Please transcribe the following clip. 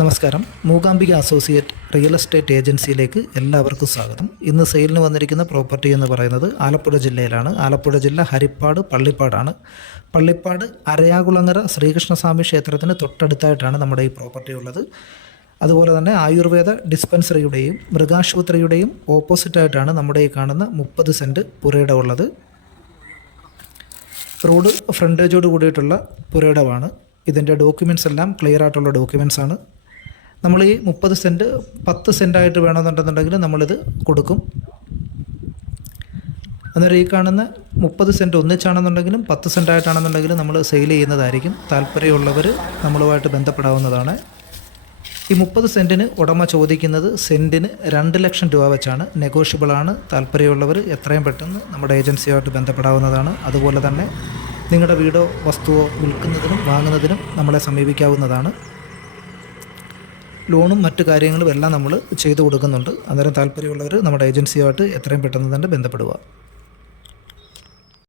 നമസ്കാരം. Mookambika associate real estate ഏജൻസിയിലേക്ക് എല്ലാവർക്കും സ്വാഗതം. ഇന്ന് സെയിലിന് വന്നിരിക്കുന്ന പ്രോപ്പർട്ടി എന്ന് പറയുന്നത് ആലപ്പുഴ ജില്ലയിലാണ്. ആലപ്പുഴ ജില്ല ഹരിപ്പാട് പള്ളിപ്പാടാണ്. പള്ളിപ്പാട് അരയാകുളങ്ങര ശ്രീകൃഷ്ണസ്വാമി ക്ഷേത്രത്തിന് തൊട്ടടുത്തായിട്ടാണ് നമ്മുടെ ഈ പ്രോപ്പർട്ടി ഉള്ളത്. അതുപോലെ തന്നെ ആയുർവേദ ഡിസ്പെൻസറിയുടെയും മൃഗാശുപത്രിയുടെയും ഓപ്പോസിറ്റായിട്ടാണ് നമ്മുടെ ഈ കാണുന്ന മുപ്പത് സെന്റ് പുരയിട ഉള്ളത്. റോഡ് ഫ്രണ്ടേജോട് കൂടിയിട്ടുള്ള പുരയിടമാണ്. ഇതിന്റെ ഡോക്യുമെന്റ്സ് എല്ലാം ക്ലിയർ ആയിട്ടുള്ള ഡോക്യുമെന്റ്സ് ആണ്. നമ്മൾ ഈ മുപ്പത് സെന്റ് പത്ത് സെന്റായിട്ട് വേണമെന്നുണ്ടെന്നുണ്ടെങ്കിൽ നമ്മളിത് കൊടുക്കും. അന്നേരം ഈ കാണുന്ന മുപ്പത് സെന്റ് ഒന്നിച്ചാണെന്നുണ്ടെങ്കിലും പത്ത് സെന്റായിട്ടാണെന്നുണ്ടെങ്കിലും നമ്മൾ സെയിൽ ചെയ്യുന്നതായിരിക്കും. താല്പര്യമുള്ളവർ നമ്മളുമായിട്ട് ബന്ധപ്പെടാവുന്നതാണ്. ഈ മുപ്പത് സെന്റിന് ഉടമ ചോദിക്കുന്നത് സെന്റിന് രണ്ട് ലക്ഷം രൂപ വെച്ചാണ്. നെഗോഷ്യബിളാണ് താല്പര്യമുള്ളവർ എത്രയും പെട്ടെന്ന് നമ്മുടെ ഏജൻസിയുമായിട്ട് ബന്ധപ്പെടാവുന്നതാണ്. അതുപോലെ തന്നെ നിങ്ങളുടെ വീടോ വസ്തുവോ വിൽക്കുന്നതിനും വാങ്ങുന്നതിനും നമ്മളെ സമീപിക്കാവുന്നതാണ്. ലോണും മറ്റു കാര്യങ്ങളും എല്ലാം നമ്മൾ ചെയ്തു കൊടുക്കുന്നുണ്ട്. അന്നേരം താല്പര്യമുള്ളവർ നമ്മുടെ ഏജൻസിയുമായിട്ട് എത്രയും പെട്ടെന്ന് തന്നെ ബന്ധപ്പെടുക.